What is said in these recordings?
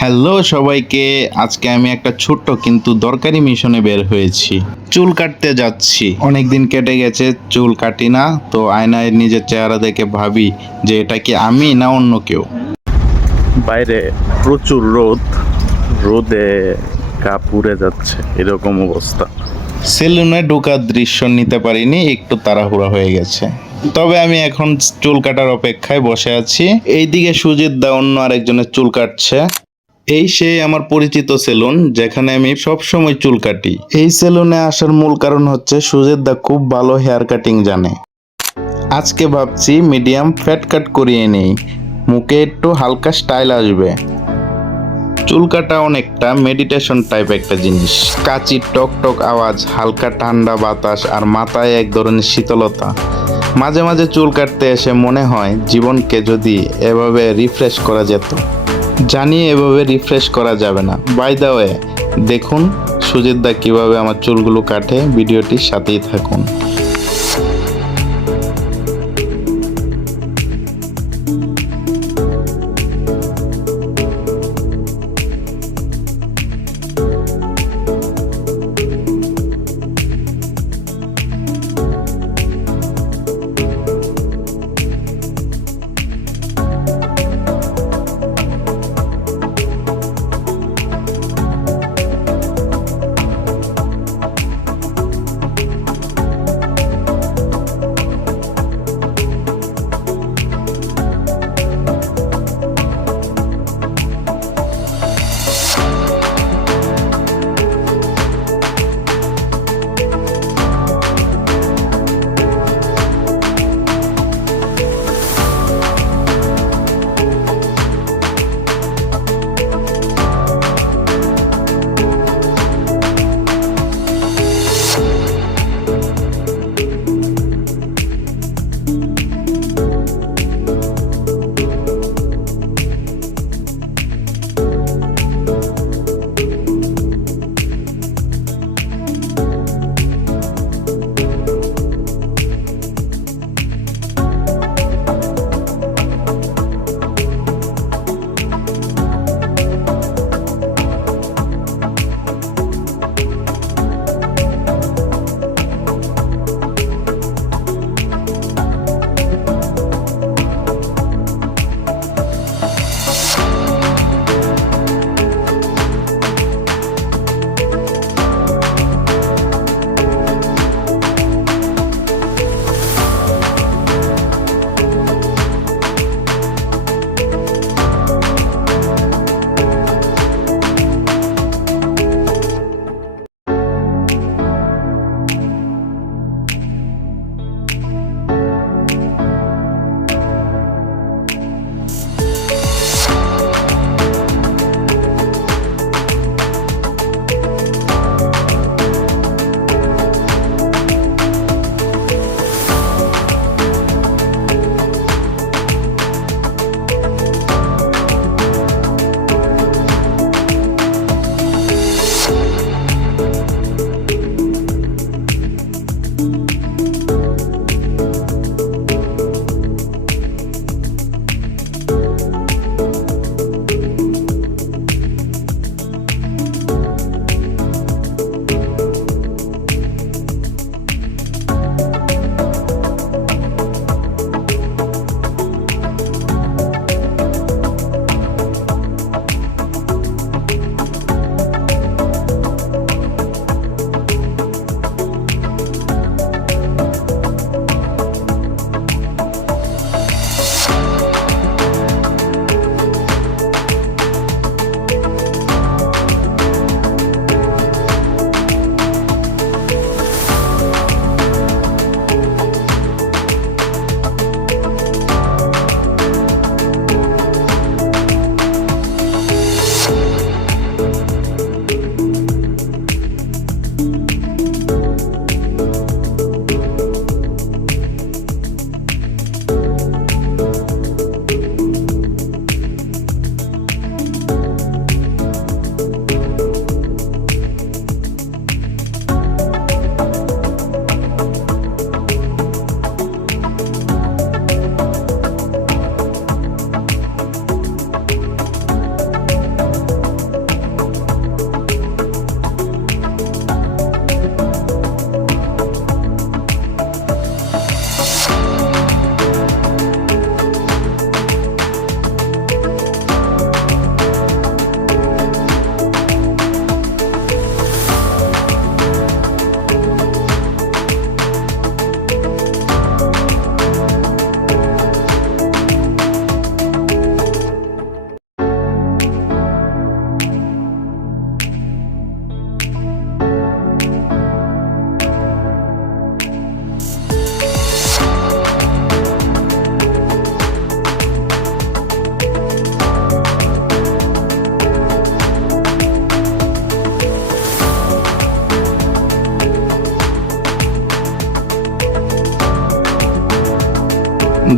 Hello সবাইকে আজকে আমি একটা ছোট্ট কিন্তু দরকারি মিশনে বের হয়েছি। চুল কাটতে যাচ্ছি। অনেকদিন কেটে গেছে চুল কাটি না তো আয়নায় নিজের চেহারা দেখে ভাবি যে এটা কি আমি না অন্য কেউ। বাইরে প্রচুর রোদ রোদে গা পুড়ে যাচ্ছে এরকম অবস্থা। সেলুনে ঢোকার দৃশ্য নিতে পারিনি একটু তাড়াহুড়া হয়ে গেছে। তবে আমি এখন চুল কাটার অপেক্ষায় বসে আছি। এইদিকে সুজিত দা অন্য আরেকজনের চুল কাটছে। এই সেই আমার পরিচিত সেলুন যেখানে আমি সব সময় চুল কাটি। এই সেলুনে আসার মূল কারণ হচ্ছে সুজিত দা খুব ভালো হেয়ার কাটিং জানে। আজকে ভাবছি মিডিয়াম ফ্যাট কাট করিয়ে নেই, মুখে একটু হালকা স্টাইল আসবে। চুল কাটা অনেকটা মেডিটেশন টাইপ একটা জিনিস। কাচির টক টক আওয়াজ, হালকা ঠান্ডা বাতাস আর মাথায় এক ধরনের শীতলতা। মাঝে মাঝে চুল কাটতে এসে মনে হয় জীবনকে যদি এভাবে রিফ্রেশ করা যেত। জানি এভাবে রিফ্রেশ করা যাবে না। বাই দা ওয়ে দেখুন সুজিত দা কীভাবে আমার চুলগুলো কাটে, ভিডিওটির সাথেই থাকুন।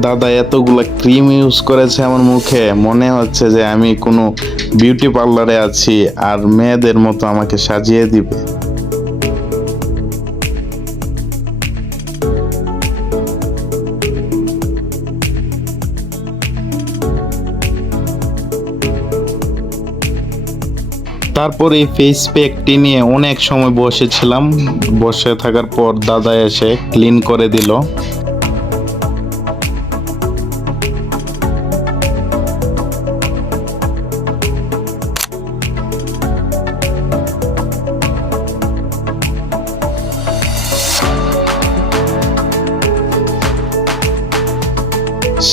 দাদা এতগুলা ক্রিম ইউজ করেছে আমার মুখে। মনে হচ্ছে যে আমি কোনো বিউটি পার্লারে আছি আর মেয়েদের মতো আমাকে সাজিয়ে দিবে। তারপর এই ফেস প্যাকটি নিয়ে অনেক সময় বসেছিলাম। বসে থাকার পর দাদা এসে ক্লিন করে দিল।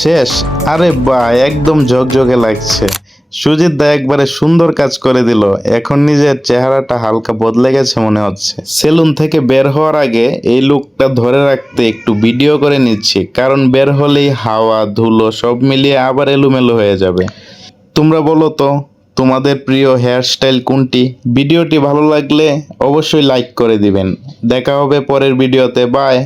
শেষ। আরে বা একদম ঝকঝকে লাগছে। সুজিত দা একবারে সুন্দর কাজ করে দিল। এখন নিজের চেহারাটা হালকা বদলে গেছে মনে হচ্ছে। সেলুন থেকে বের হওয়ার আগে এই লুকটা ধরে রাখতে একটু ভিডিও করে নিচ্ছি। কারণ বের হলেই হাওয়া, ধুলো সব মিলিয়ে আবার এলোমেলো হয়ে যাবে। তোমরা বলো তো, তোমাদের প্রিয় হেয়ারস্টাইল কোনটি? ভিডিওটি ভালো লাগলে অবশ্যই লাইক করে দিবেন। দেখা হবে পরের ভিডিওতে। বাই